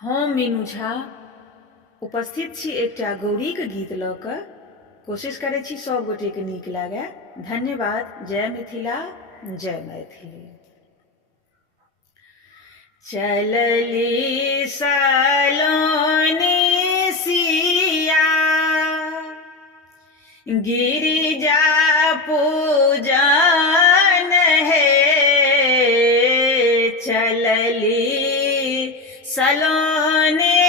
हम मीनू झा उपस्थित छी एकटा गौरीक गीत लऽ कऽ। कोशिश करै छी सब गोटेके नीक लागै। धन्यवाद। जय मिथिला, जय मैथिली। चलली सलोनी सिया गिरिजा पूजन है, चलली सलोनी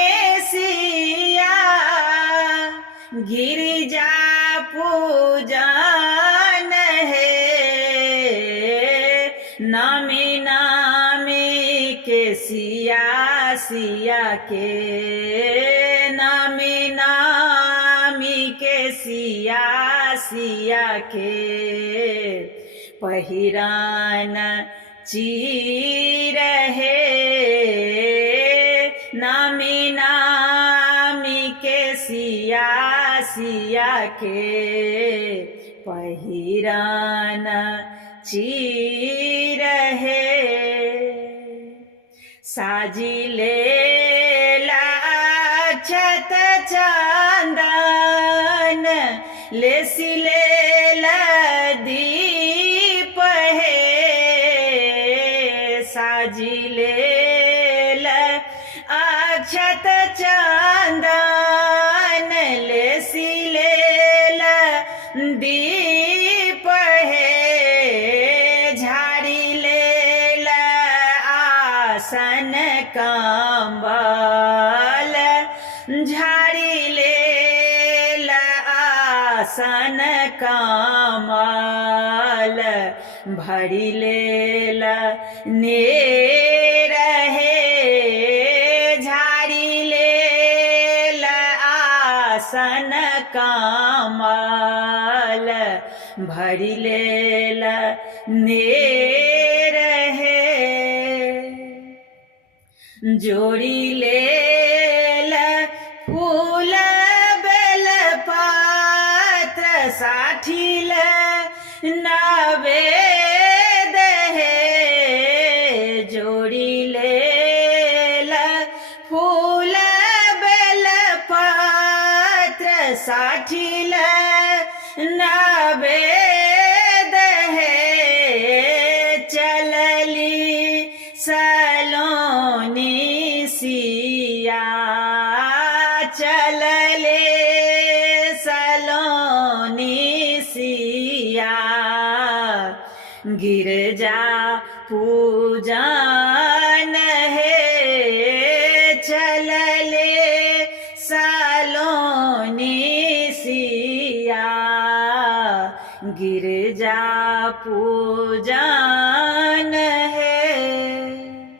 सिया गिरिजा पूजन है, नामी नामी के सिया सिया के, नामी नामी के सिया सिया के, पहिरान चीर है, नामी नामी के सिया सिया के, पहिरान चीर है, साजी लेला अक्षत चंदन, लेसी लेला दीप है, साजी लेला अक्षत चंदन, लेसी लेला दीप है, झाड़ी लेला आसन कंबल, झाड़ी लेला आसन कमल, भरी लेला नेर है, झाड़ी लेला आसन कमल, भरी लेला नेर है, जोड़ी लेला फूल बेल पात्र, साठिल नवेद है, जोड़ी लेला फूल बेल पात्र, साठिल नवेद है, चलली सलोनी सिया, चलले सलोनी सिया गिरजा पूजन है, चलले सलोनी सिया गिरजा पूजन